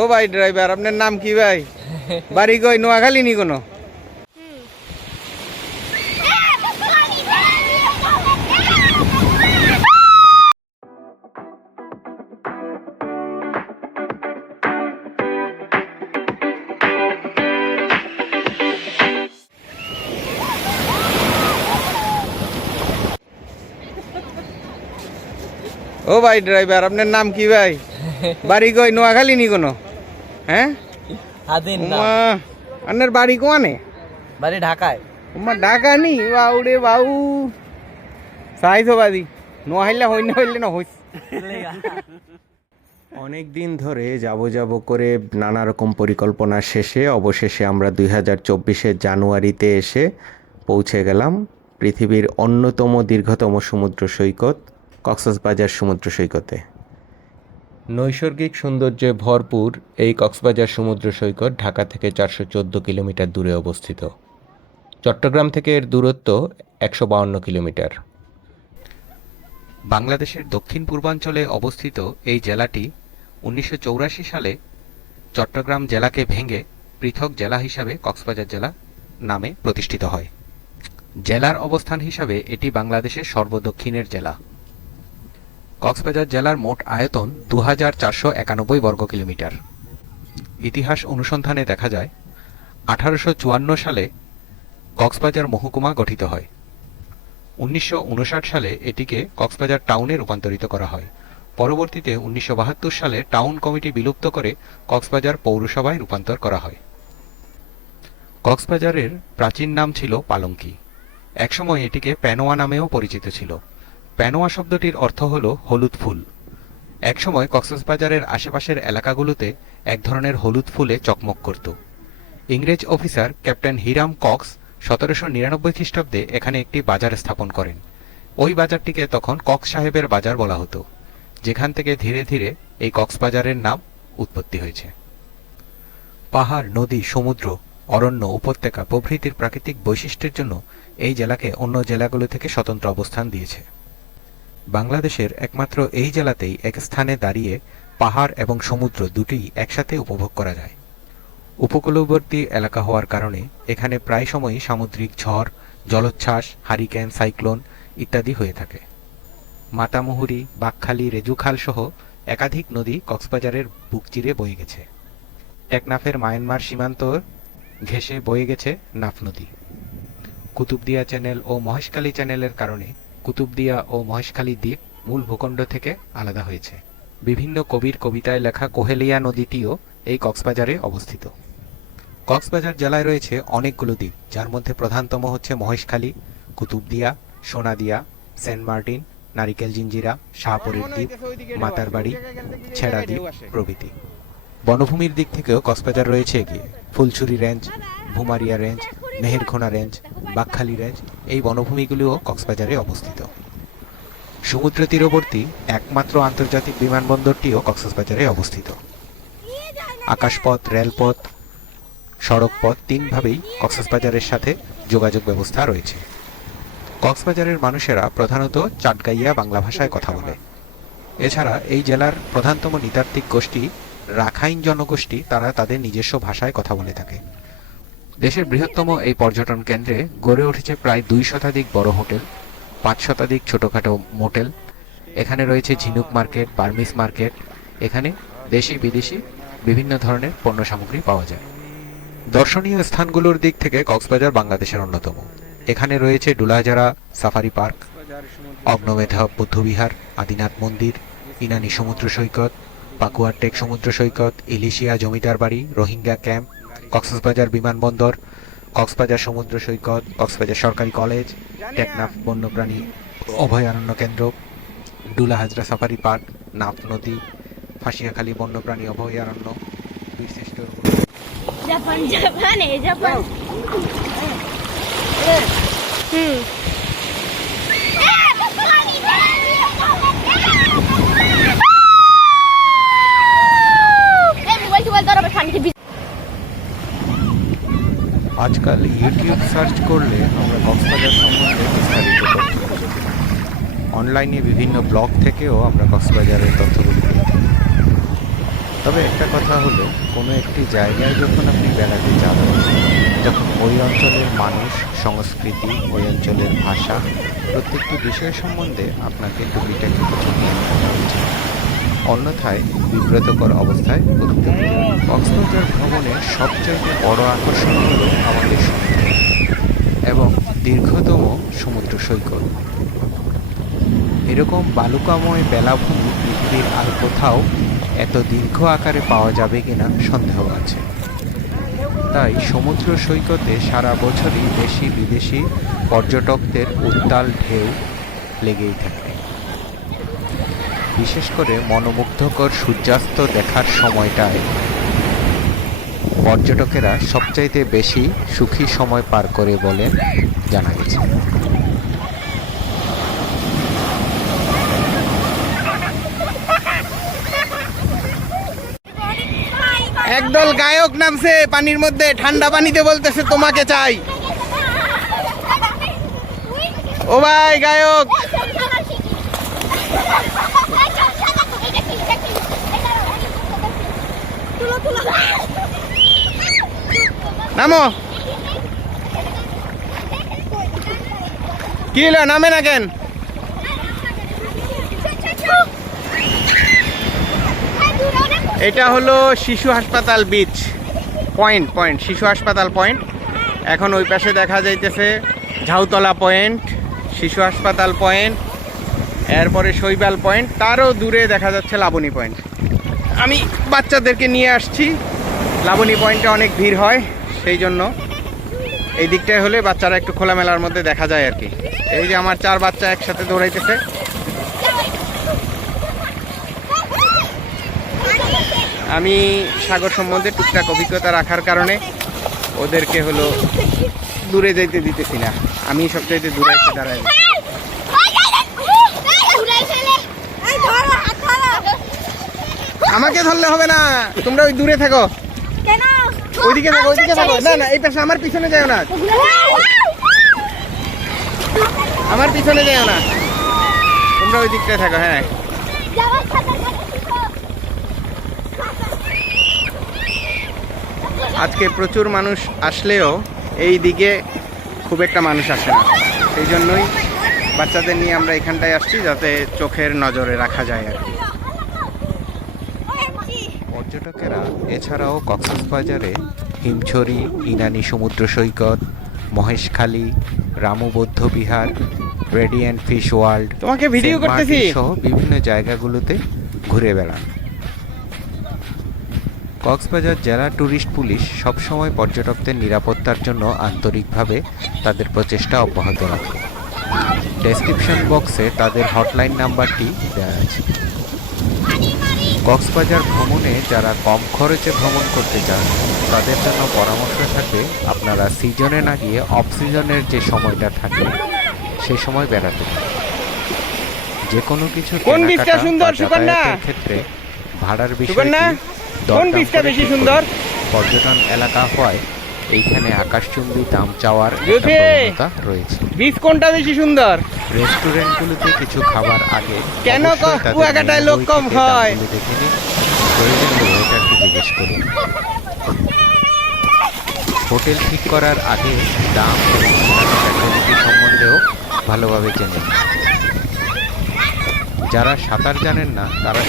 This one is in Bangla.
ও ভাই ড্রাইভার আপনার নাম কি ভাই? বাড়ি কই? নোয়াখালী নি কোনো? ও ভাই ড্রাইভার আপনার নাম কি ভাই? বাড়ি কই? নোয়াখালী নি কোনো? হ্যাঁ? না। আপনার বাড়ি কোয়ানে? বাড়ি ঢাকায়। উমা ঢাকা নি? বাউ রে বাউ। সাইজ বাদি নোয়াহাইলা হইনা হইলে না হইস অনেক দিন ধরে যাব যাব করে নানা রকম পরিকল্পনা শেষে অবশেষে আমরা দুই হাজার চব্বিশের জানুয়ারিতে এসে পৌঁছে গেলাম পৃথিবীর অন্যতম দীর্ঘতম সমুদ্র সৈকত কক্সবাজার সমুদ্র সৈকতে। নৈসর্গিক সৌন্দর্যে ভরপুর এই কক্সবাজার সমুদ্র সৈকত ঢাকা থেকে চারশো চোদ্দ কিলোমিটার দূরে অবস্থিত। চট্টগ্রাম থেকে এর দূরত্ব একশো কিলোমিটার। বাংলাদেশের দক্ষিণ পূর্বাঞ্চলে অবস্থিত এই জেলাটি উনিশশো সালে চট্টগ্রাম জেলাকে ভেঙে পৃথক জেলা হিসাবে কক্সবাজার জেলা নামে প্রতিষ্ঠিত হয়। জেলার অবস্থান হিসাবে এটি বাংলাদেশের সর্বদক্ষিণের জেলা। কক্সবাজার জেলার মোট আয়তন দু হাজার চারশো একানব্বই বর্গ কিলোমিটার। ইতিহাস অনুসন্ধানে দেখা যায়, আঠারোশো চুয়ান্ন সালে কক্সবাজার মহকুমা গঠিত হয়। উনিশশো উনষাট সালে এটিকে কক্সবাজার টাউনে রূপান্তরিত করা হয়। পরবর্তীতে উনিশশো বাহাত্তর সালে টাউন কমিটি বিলুপ্ত করে কক্সবাজার পৌরসভায় রূপান্তর করা হয়। কক্সবাজারের প্রাচীন নাম ছিল পালঙ্কি। একসময় এটিকে প্যানোয়া নামেও পরিচিত ছিল। প্যানোয়া শব্দটির অর্থ হল হলুদ ফুল। একসময় কক্সবাজারের আশেপাশের এলাকাগুলোতে এক ধরনের হলুদ ফুলে চকমক করত। ইংরেজ অফিসার ক্যাপ্টেন হিরাম কক্স সতেরোশো নিরানব্বই খ্রিস্টাব্দে এখানে একটি বাজার স্থাপন করেন। ওই বাজারটিকে তখন কক্স সাহেবের বাজার বলা হতো, যেখান থেকে ধীরে ধীরে এই কক্সবাজারের নাম উৎপত্তি হয়েছে। পাহাড়, নদী, সমুদ্র, অরণ্য, উপত্যকা প্রভৃতির প্রাকৃতিক বৈশিষ্ট্যের জন্য এই জেলাকে অন্য জেলাগুলো থেকে স্বতন্ত্র অবস্থান দিয়েছে। বাংলাদেশের একমাত্র এই জেলাতেই এক স্থানে দাঁড়িয়ে পাহাড় এবং সমুদ্র দুটিই একসাথে উপভোগ করা যায়। উপকূলবর্তী এলাকা হওয়ার কারণে এখানে প্রায় সময়ই সামুদ্রিক ঝড়, জলোচ্ছ্বাস, হারিকেন, সাইক্লোন ইত্যাদি হয়ে থাকে। মাতামুহুরি, বাকখালী, রেজুখাল সহ একাধিক নদী কক্সবাজারের বুক চিরে বয়ে গেছে। টেকনাফের মায়ানমার সীমান্ত ঘেঁষে বয়ে গেছে নাফ নদী। কুতুবদিয়া চ্যানেল ও মহেশকালী চ্যানেলের কারণে কুতুবদিয়া ও মহেশখালী দ্বীপ মূল ভূখণ্ড থেকে আলাদা হয়েছে। বিভিন্ন কবির কবিতায় লেখা কোহেলিয়া নদীটিও এই কক্সবাজারে অবস্থিত। কক্সবাজার জেলায় রয়েছে অনেকগুলো দ্বীপ যার মধ্যে প্রধানতম হচ্ছে মহেশখালী কুতুবদিয়া সোনাদিয়া সেন্ট মার্টিন নারিকেল জিঞ্জিরা শাহপুরের দ্বীপ মাতারবাড়ি ছেড়া দ্বীপ প্রভৃতি। বনভূমির দিক থেকেও কক্সবাজার রয়েছে এগিয়ে। Fulchhari range Bhumaria range Meherkhona range, Bakkhali range, এই বনভূমিগুলিও কক্সবাজারে অবস্থিত। সমুদ্র তীরবর্তী একমাত্র আন্তর্জাতিক বিমানবন্দরটিও কক্সবাজারে অবস্থিত। আকাশপথ, রেলপথ, সড়কপথ তিনভাবেই কক্সবাজারের সাথে যোগাযোগ ব্যবস্থা রয়েছে। কক্সবাজারের মানুষেরা প্রধানত চাটগাইয়া বাংলা ভাষায় কথা বলে। এছাড়া এই জেলার প্রধানতম নৃতাত্ত্বিক গোষ্ঠী রাখাইন জনগোষ্ঠী, তারা তাদের নিজস্ব ভাষায় কথা বলে থাকে। দেশের বৃহত্তম এই পর্যটন কেন্দ্রে গড়ে উঠেছে প্রায় দুই শতাধিক বড় হোটেল, পাঁচ শতাধিক ছোটখাটো মোটেল। এখানে রয়েছে ঝিনুক মার্কেট, বার্মিস মার্কেট। এখানে দেশি বিদেশি বিভিন্ন ধরনের পণ্য সামগ্রী পাওয়া যায়। দর্শনীয় স্থানগুলোর দিক থেকে কক্সবাজার বাংলাদেশের অন্যতম। এখানে রয়েছে ডুলাজারা সাফারি পার্ক, অগ্নমেধা বুদ্ধবিহার আদিনাথ মন্দির, ইনানি সমুদ্র সৈকত, পাকুয়ার টেক সমুদ্র সৈকত, ইলিশিয়া জমিদার বাড়ি, রোহিঙ্গা ক্যাম্প কক্সবাজার বিমানবন্দর কক্সবাজার সমুদ্র সৈকত কক্সবাজার সরকারি কলেজ টেকনাফ বন্যপ্রাণী অভয়ারণ্য কেন্দ্র ডুলা হাজরা সাফারি পার্ক নাফ নদী ফাঁসিয়াখালী বন্যপ্রাণী অভয়ারণ্য বীরশ্রেষ্ঠ জাপান জাপানে জাপান। হুম। পানিতে আজকাল ইউটিউব সার্চ করলে আমরা কক্সবাজার সম্বন্ধে বিস্তারিত তথ্য অনলাইনে বিভিন্ন ব্লগ থেকেও আমরা কক্সবাজারের তথ্যগুলি পেয়ে থাকি। তবে একটা কথা হলো, কোনো একটি জায়গায় যখন আপনি বেড়াতে যাবেন তখন ওই অঞ্চলের মানুষ, সংস্কৃতি, ওই অঞ্চলের ভাষা, প্রত্যেকটি বিষয় সম্বন্ধে আপনাকে টুকিটাকি কিছু জ্ঞান থাকা উচিত। অন্যথায় বিব্রতকর অবস্থায় হবে কক্সবাজার ভ্রমণের সবচেয়ে বড় আকর্ষণ হল আমাদের সমুদ্র এবং দীর্ঘতম সমুদ্র সৈকত। এরকম বালুকাময় বেলাভূমি পৃথিবীর আর কোথাও এত দীর্ঘ আকারে পাওয়া যাবে কিনা সন্দেহ আছে। তাই সমুদ্র সৈকতে সারা বছরই দেশি বিদেশি পর্যটকদের উত্তাল ঢেউ লেগেই থাকে। বিশেষ করে মনোমুগ্ধকর সূর্যাস্ত দেখার সময়টায়। পর্যটকেরা সবচাইতে বেশি সুখী সময় পার করে বলে জানা গেছে। একদল গায়ক নামছে পানির মধ্যে, ঠান্ডা পানিতে বলতেছে, তোমাকে চাই। ও ভাই, গায়ক! নামো। কি হলো? নামে না কেন? এটা হলো শিশু হাসপাতাল বিচ পয়েন্ট পয়েন্ট শিশু হাসপাতাল পয়েন্ট এখন ওই পাশে দেখা যাইতেছে ঝাউতলা পয়েন্ট শিশু হাসপাতাল পয়েন্ট এরপরে শৈবাল পয়েন্ট তারও দূরে দেখা যাচ্ছে লাবণী পয়েন্ট আমি বাচ্চাদেরকে নিয়ে আসছি। লাবণী পয়েন্টে অনেক ভিড় হয়, সেই জন্য। এই দিকটায় হলে বাচ্চারা একটু খোলামেলার মধ্যে দেখা যায় আর কি। এই যে আমার চার বাচ্চা একসাথে দৌড়াইতেছে। আমি সাগর সম্বন্ধে টুকটাক অভিজ্ঞতা রাখার কারণে ওদেরকে হলো দূরে যাইতে দিতেছি না। আমি সবচাইতে দূরে দাঁড়াই। আমাকে ধরলে হবে না। তোমরা ওই দূরে থাকো। ওইদিকে থাকো ওইদিকে থাকো। না না এই পাশে আমার পিছনে যাও না। আমার পিছনে যাও না। তোমরা ওই দিকটায় থাকো হ্যাঁ। আজকে প্রচুর মানুষ আসলেও এই দিকে খুব একটা মানুষ আসে না। সেই জন্যই বাচ্চাদের নিয়ে আমরা এখানটায় আসছি যাতে চোখের নজরে রাখা যায় আর কি। পর্যটকেরা এছাড়াও কক্সবাজারে হিমছড়ি ইনানি সমুদ্র সৈকত মহেশখালী রামু বৌদ্ধ বিহার রেডিয়েন্ট ফিশ ওয়ার্ল্ড তোমাকে ভিডিও করতেছি। সহ বিভিন্ন জায়গাগুলোতে ঘুরে বেড়ান। কক্সবাজার জেলা ট্যুরিস্ট পুলিশ সবসময় পর্যটকদের নিরাপত্তার জন্য আন্তরিকভাবে তাদের প্রচেষ্টা অব্যাহত রাখে। ডেসক্রিপশন বক্সে তাদের হটলাইন নাম্বারটি দেওয়া আছে। কক্সবাজার ভ্রমণে যারা কম খরচে ভ্রমণ করতে চান তাদের জন্য পরামর্শ থাকে আপনারা সিজনে না গিয়ে অফ সিজনের যে সময়টা থাকে সে সময় বেড়াতে। যে কোনো কিছু ক্ষেত্রে ভাড়ার সুন্দর? পর্যটন এলাকা হওয়ায় এইখানে আকাশচুম্বী দাম চাওয়ার প্রবণতা রয়েছে। বীজ কোনটা বেশি সুন্দর? রেস্টুরেন্টগুলোতে কিছু খাবার আগে কেন কুয়াকাটায় লোক কম হয়? দেখে নিন। প্রয়োজন ওয়েটারকে জিজ্ঞেস করুন। হোটেল ঠিক করার আগে দাম এবং ফ্যাসিলিটি সম্বন্ধেও ভালোভাবে জেনে নিন। যারা সাঁতার জানেন না তারা